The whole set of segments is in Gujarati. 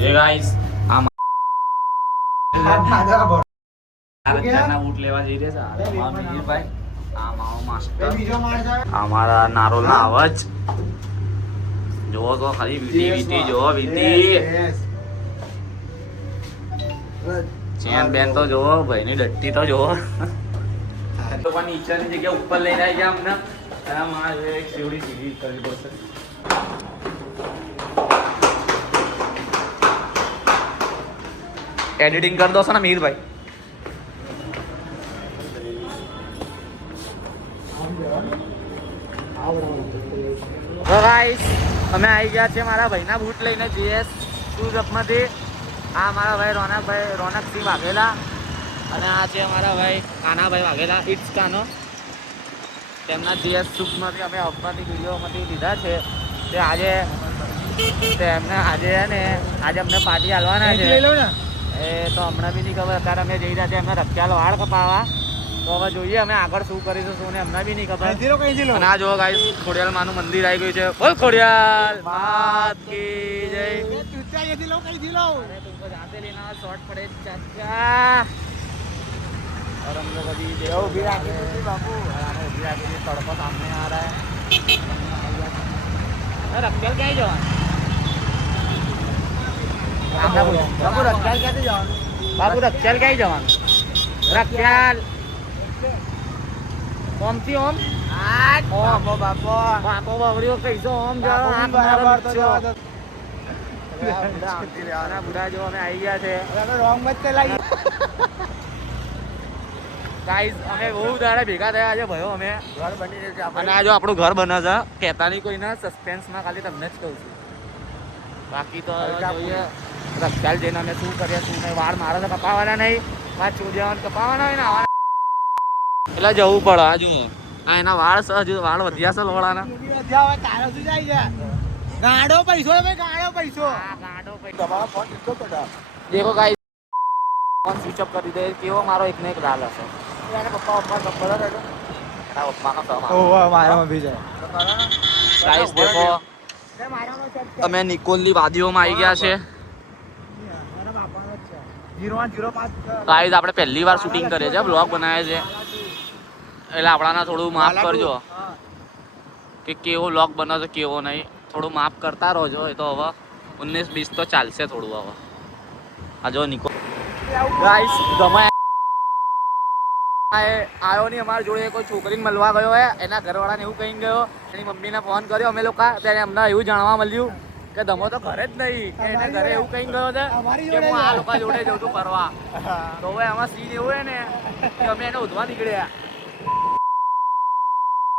એ ગાઈસ આ ઊંટ લેવા જઈ રહ્યા છે ભાઈ આ માવો માસ્ટર અમારા નારોલના અવાજ જોવો તો ખાલી વીટી જોવો વીટી ચેન બેન તો જોવો ભાઈની ડટ્ટી તો જોવો તો પણ નીચેની જગ્યા ઉપર લઈને આવી ગયા અમને અને મારે એક સીવડી સીધી કરવી પડશે એડિટિંગ કરી દો છો ને મીરભાઈ તો ગાઈસ અમે આવી ગયા છે મારા ભાઈના બૂટ લઈને જીએસ શૂઝ અપમાંથી આ મારા ભાઈ રોનકસિંહ વાઘેલા અને આ છે અમારા ભાઈ કાનાભાઈ વાઘેલા ઇટ્સ કાનો તેમના જીએસ શૂઝમાંથી અમે અપમાંથી વિડીયોમાંથી લીધા છે તે આજે તેમને આજે ને આજે અમને પાર્ટી આલવાના છે એ તો હમણાં બી નહીં ખબર અત્યારે અમે જઈ રહ્યા છીએ એમને રક્ષાલ વાળ કપાવવા તો હવે જોઈએ અમે આગળ શું કરીશું શું ને અમને બી નહીં ખબર અને આ જો ગાઈસ ખોડિયાલ માનું મંદિર આવી ગયું છે બોલ ખોડિયાલ માત કી જય तुमको जाते लेना शॉर्ट पड़े चाचा और हम लोग अभी देखो भी आगे बाबू भी आगे तड़का सामने आ रहा है रखल क्या जवान बाबू रखल क्या जवान बाबू रखल क्या जवान रखल ओम सी ओम बापो बापो बापो बाबरियो कैसे ओम जाओ आंख बराबर तो बुढ़ा जो हमें आई गया थे रॉन्ग मत चलाई गाइस અમે બહુ દાડા ભેગા થયા આજે ભયો અમે ઘર બની રહ્યું છે અને આ જો આપણું ઘર બને છે કહેતા નહીં કોઈના સસ્પેન્સમાં ખાલી તમને જ કહું છું બાકી તો જોઈએ રક્ષાલ જઈને અમે શું કરીએ શું નહીં વાળ મારે તો કપાવાના નહીં આ ચોડિયાવાન કપાવાના હોય ને એટલે જવું પડે આ જુઓ આ એના વાળ હજુ વાળ વધ્યા છે લોડાના તારો શું જાય છે ગાડો પૈસો ગાડો પૈસો ગાડો પૈસો તમારો ફોન સ્વિચ ઓફ કર દેખો ગાઈસ ફોન સ્વિચ ઓફ કરી દે કેવો મારો એક ને એક લાલ હશે એને પપ્પા નંબર હતો એના પપ્પાનો સમ ઓ મારામાં ભી જાય ગાઈસ દેખો અમે નિકોલની વાદીઓમાં આવી ગયા છે મારા બાપાનો જ છે 0105 ગાઈસ આપણે પહેલી વાર શૂટિંગ કરીએ છે બ્લોગ બનાવે છે એટલે આપણાને થોડું માફ કરજો કે કેવો બ્લોગ બને છે કેવો નહીં થોડું માફ કરતા રહો એ તો હવે 19-20 તો ચાલશે થોડું હવે આ જો નિકો ગાઈસ ગમે આયો નહીં અમારી જોડે કોઈ છોકરીને મળવા ગયો હે એના ઘરવાળાને એવું કહી ગયો એની મમ્મીને ફોન કર્યો અમે લોકો ત્યારે અમને એવું જાણવા મળ્યું કે ધમો તો ઘરે જ નહીં કે એને ઘરે એવું કહી ગયો છે કે હું આ લોકો જોડે જઉં છું ફરવા તો હવે આમાં સીન એવું હે ને કે અમે એને ઉધવા નીકળ્યા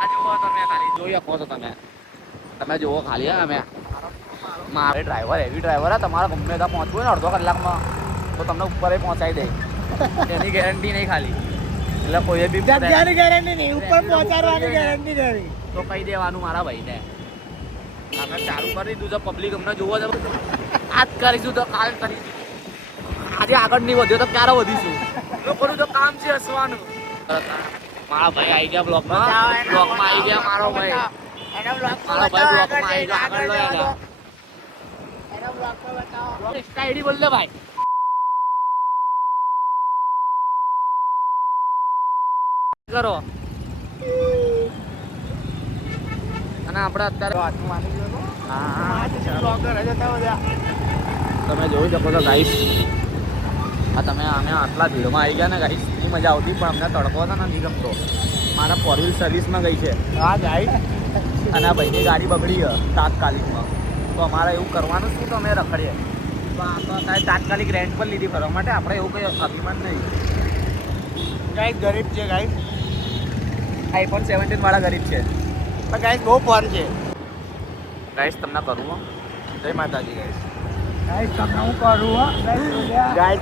આ જુઓ તમે ખાલી જોઈ શકો છો તમે જુઓ ખાલી અમે મારે ડ્રાઈવર એવી ડ્રાઈવર તમારે ગમે ત્યાં પહોંચવું ને અડધો કલાકમાં તો તમને ઉપર પહોંચાડી દે એની ગેરંટી નહીં ખાલી એટલે કોઈ બી ગેરંટી નહીં ઉપર પહોંચાડવાની ગેરંટી નહીં તો કહી દેવાનું મારા ભાઈને અમે ચાલુ કરી દીધું છે પબ્લિક અમને જોવો છે આજ કરીશું તો કાલ કરીશું આજે આગળ નહીં વધ્યો તો ક્યારે વધીશું લોકોનું તો કામ છે હસવાનું મારા ભાઈ આવી ગયા બ્લોકમાં આવી ગયા મારો ભાઈ મારો ભાઈ બ્લોકમાં આવી ગયો આગળ લો એનો બ્લોક પર બતાવો ઇન્સ્ટા આઈડી બોલ દે ભાઈ કરો અને આપણે અત્યારે વાતનું માની ગયો હા બ્લોગર જતા બધા તમે જોઈ શકો છો ગાઈસ આ તમે અમે આટલા ભીડમાં આવી ગયા ને ગાઈસ એ મજા આવતી પણ અમને તડકો હતો ને નહીં ગમતો મારા 4 વ્હીલ સર્વિસમાં ગઈ છે હા ગાઈસ અને આ ભાઈની ગાડી બગડી તાત્કાલિકમાં તો અમારે એવું કરવાનું શું તો અમે રખડીએ તો આ તો અત્યારે તાત્કાલિક રેન્ટ પર લીધી ફરવા માટે આપણે એવું કંઈ અભિમાન નહીં ગાઈસ ગરીબ છે ગાઈસ iPhone 17 વાળા ગરીબ છે પણ ગાઈસ બહુ ફર છે ગાઈસ તમને કરું જય માતાજી ગાઈસ તમને હું કરું ગાઈસ